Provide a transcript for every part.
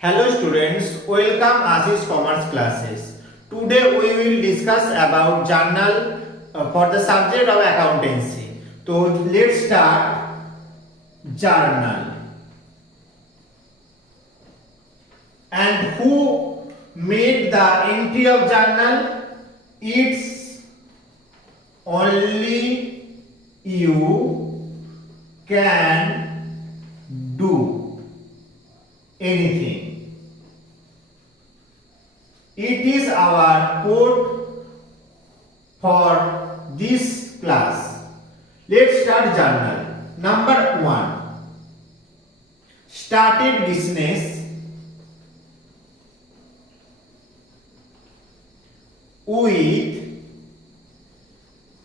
Hello students, welcome Ashish Commerce classes. Today we will discuss about journal for the subject of accountancy. So let's start journal. And who made the entry of journal? It's only you can do anything. It is our code for this class. Let's start journal. Number 1. Started business with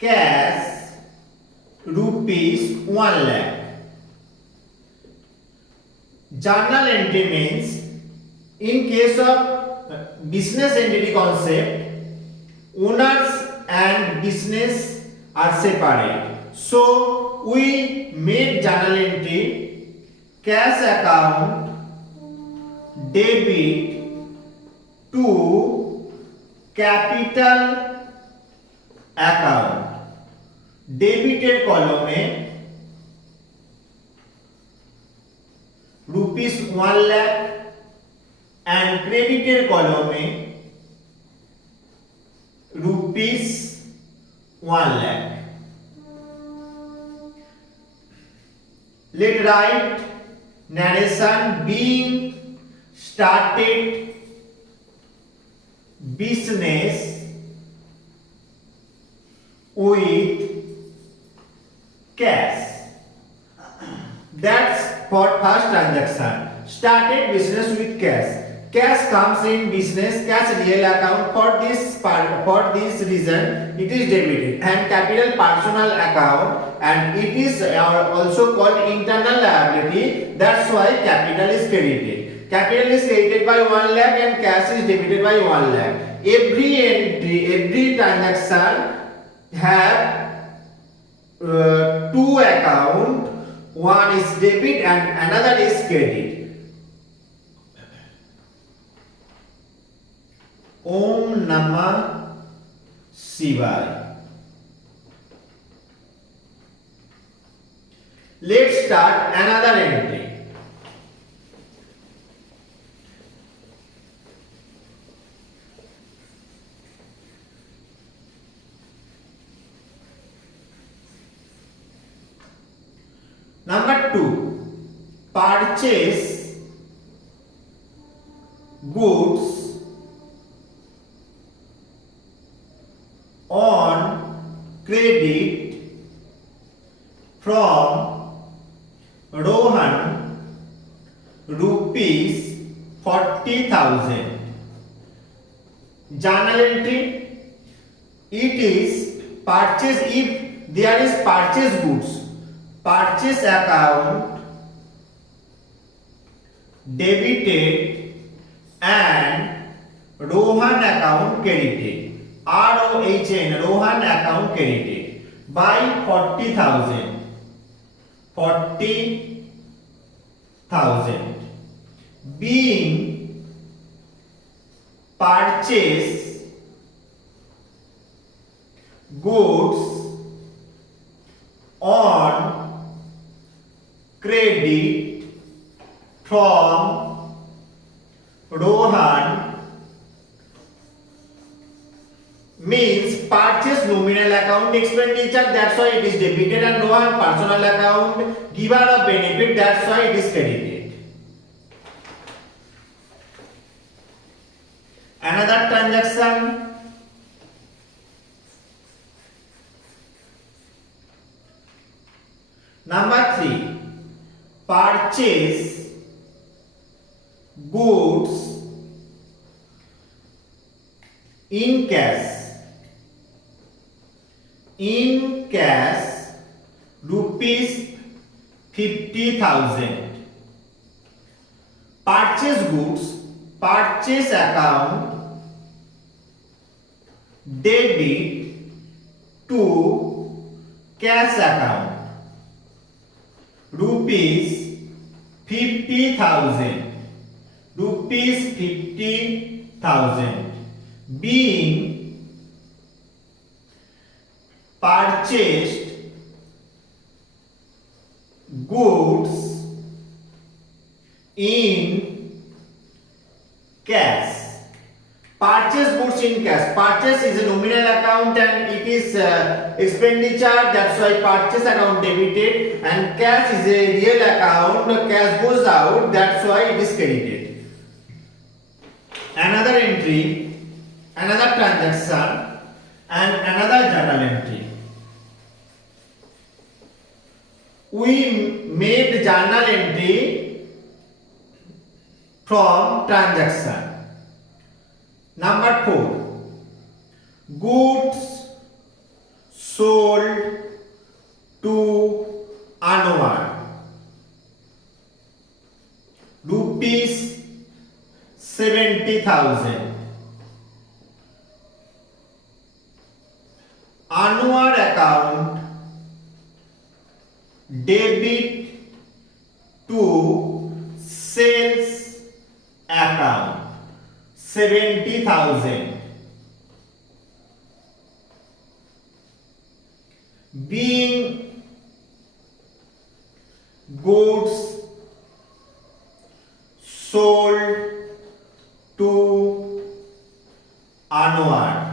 cash rupees 1 lakh. Journal entry means in case of business entity concept, owners and business are separate. So we made journal entry cash account debit to capital account. Debited column में rupees 1 lakh and credited column में rupees 1 lakh. Let write narration. Being started business with cash. That's for first transaction. Started business with cash. Cash comes in business, cash real account. For this reason it is debited, and capital personal account, and it is also called internal liability. That's why capital is credited. Capital is credited by 1 lakh and cash is debited by 1 lakh. Every entry, every transaction have two account. One is debit and another is credit. Om Namah Shivaya. Let's start another entry. Number 2. Purchase goods on credit from Rohan rupees 40,000. Journal entry. It is purchase if there is purchase goods. Purchase account debited and Rohan account credited. ROHN, Rohan account credited by 40,000. 40,000 being purchase goods on credit from Rohan means purchase nominal account expenditure, that's why it is debited, and Rohan personal account giver of benefit, that's why it is credited. Another transaction. Number 3. Purchase goods in cash. In cash rupees 50,000. Purchase goods, purchase account debit to cash account rupees 50,000 rupees 50,000 being purchased goods in cash. Purchase goods in cash. Purchase is a nominal account and it is expenditure. That's why purchase account debited, and cash is a real account. Cash goes out. That's why it is credited. Another entry, another transaction, and another journal entry. We made journal entry from transaction. Number 4. Goods sold to Anwar. Rupees 70,000. Anwar account debit to sales account 70,000. Being goods sold to Anwar.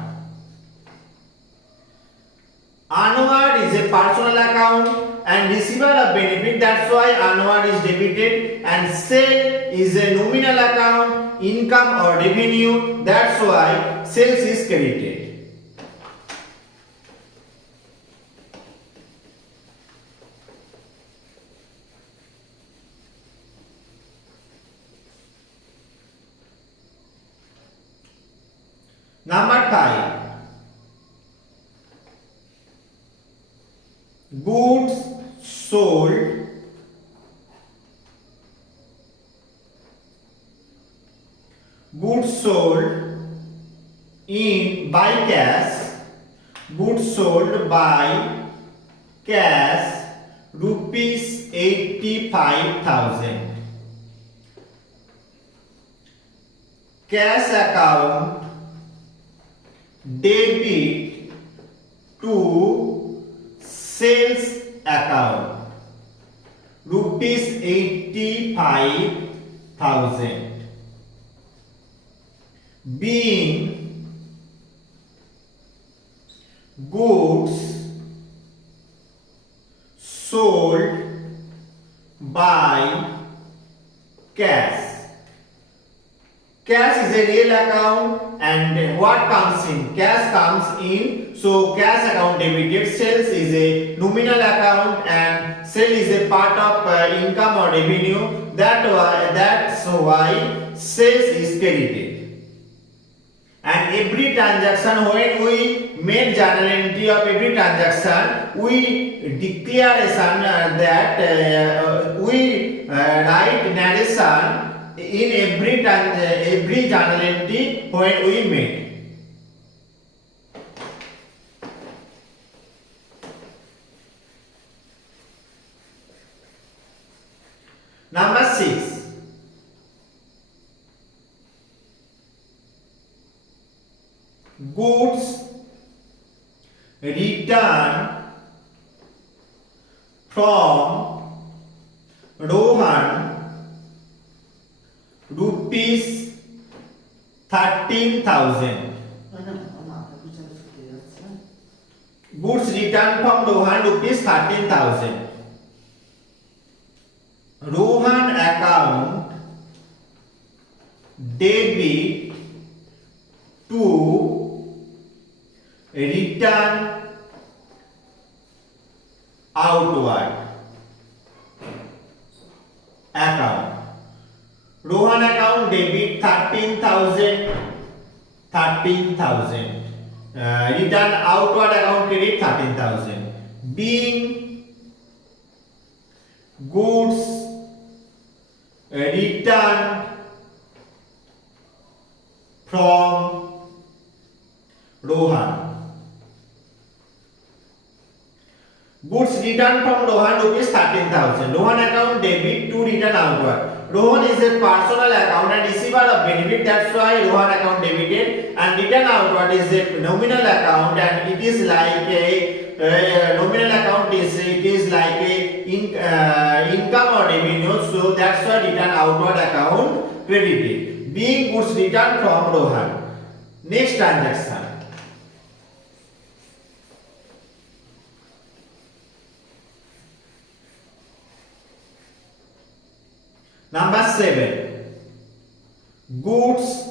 Anwar is a personal account and receiver of benefit. That's why Anwar is debited, and sale is a nominal account, income or revenue. That's why sales is credited. Number 5. Goods sold in by cash. Goods sold by cash rupees 85,000. Cash account debit to sales account rupees 85,000. Being goods sold by cash. Cash is a real account, and what comes in? Cash comes in, so cash account debited. Sales is a nominal account and sale is a part of income or revenue. That's why sales is credited. And every transaction, when we made journal entry of every transaction, we declaration that we write narration in every journal entry when we made. Number 6. Goods returned from Rohan rupees 13,000. Goods returned from Rohan rupees 13,000. Rohan account debit to return outward account. Rohan account debit 13,000. Return outward account credit 13,000. Being goods returned from Rohan. Goods returned from Rohan rupees 13,000. Rohan account debit to return outward. Rohan is a personal account and receiver of benefit. That's why Rohan account debited. And return outward is a nominal account and it is like a nominal account is like a income or revenue. So that's why return outward account credited. Being goods returned from Rohan. Next transaction. Number 7. Goods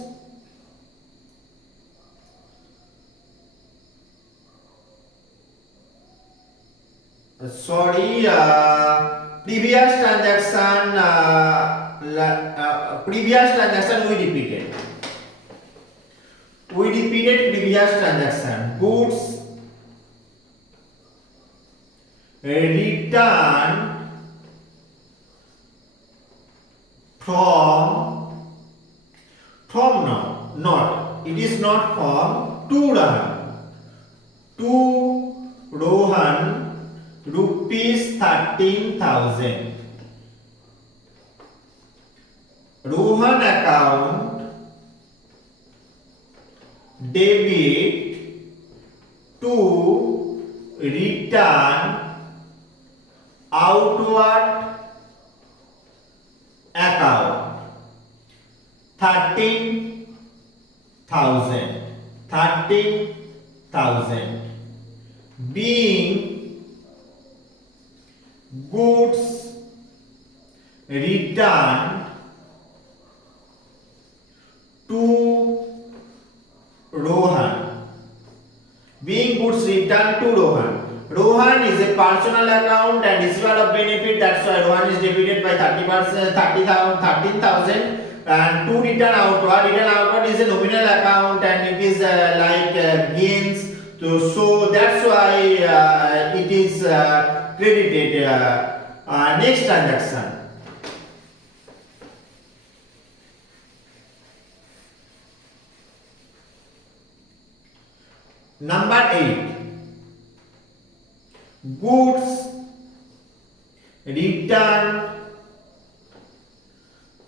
previous transaction we repeated previous transaction. Goods return from no, not, it is not from to Rohan rupees 13,000. Rohan account debit to return outward account 13,000 being goods returned to Rohan. Being goods returned to Rohan. Rohan is a personal account and receiver of benefit. That's why Rohan is debited by 13,000 and to return outward is a nominal account and it is like gains. So that's why it is credited. Next transaction. Number 8. Goods returned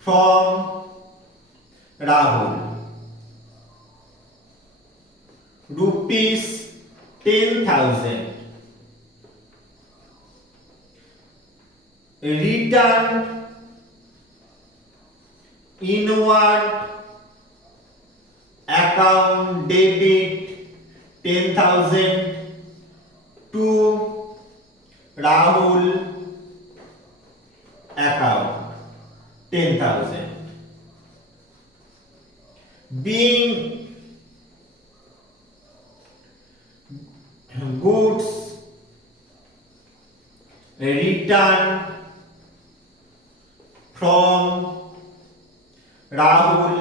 from Rahul rupees 10,000 returned inward account debit 10,000 to Rahul account 10,000 being goods returned from Rahul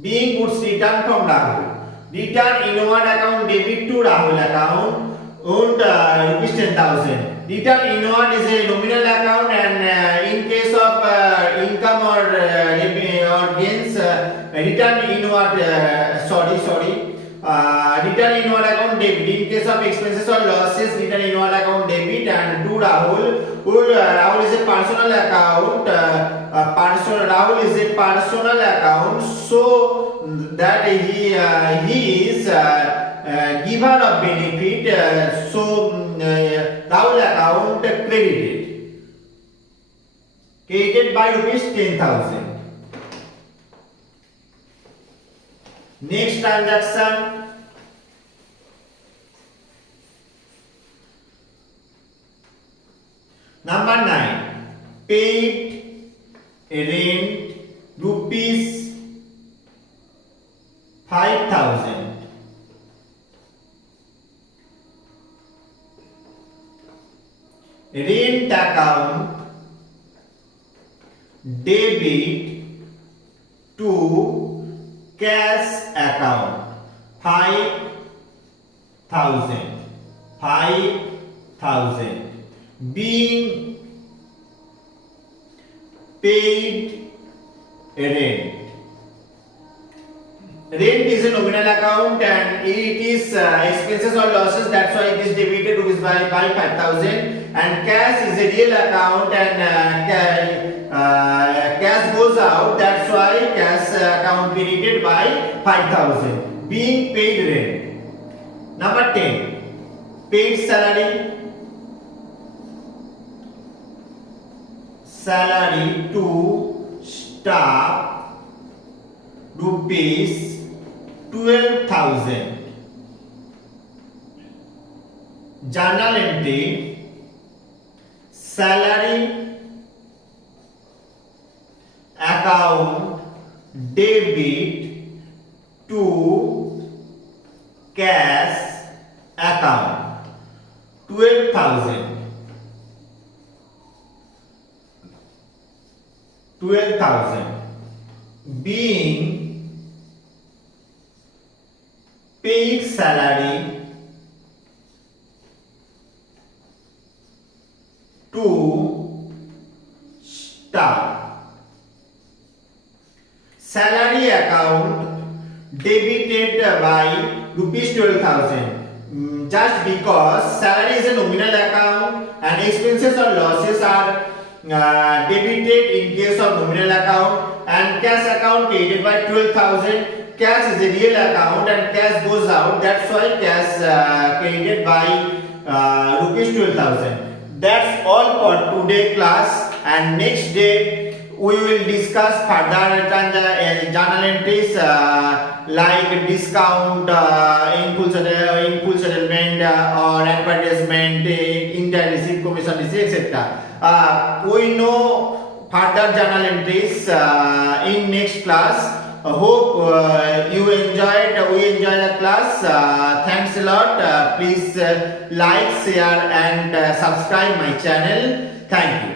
being goods returned from Rahul return inward account debit to Rahul account and rupees 10,000. Return inward is a nominal account and in case of income or gains return inward return inward account debit. In case of expenses or losses return inward account debit and to Rahul. Rahul is a personal account. Rahul is a personal account, so that he is giver of benefit. So Rahul account credited by rupees 10,000. Next transaction. Number 9. Paid rent rupees 5,000. Rent account debit to cash account 5,000 being paid rent Rent is a nominal account and it is expenses or losses, that's why it is debited rupees by 5,000. And cash is a real account and cash goes out, that's why cash account credited by 5,000. Being paid rent. Number 10. Paid salary. Salary to staff rupees 12,000. Journal entry. Salary account debit to cash account 12,000. 12,000 being paid salary to staff. Salary account debited by rupees 12,000. Just because salary is a nominal account and expenses or losses are debited in case of nominal account and cash account credited by 12,000. Cash is a real account and cash goes out, that's why cash credited by rupees 12,000. That's all for today class, and next day we will discuss further journal entries like discount, in full settlement or advertisement, indirect receipt, commission receipt, etc. We know further journal entries in next class. Hope you enjoyed. We enjoyed the class. Thanks a lot. Please like, share, and subscribe my channel. Thank you.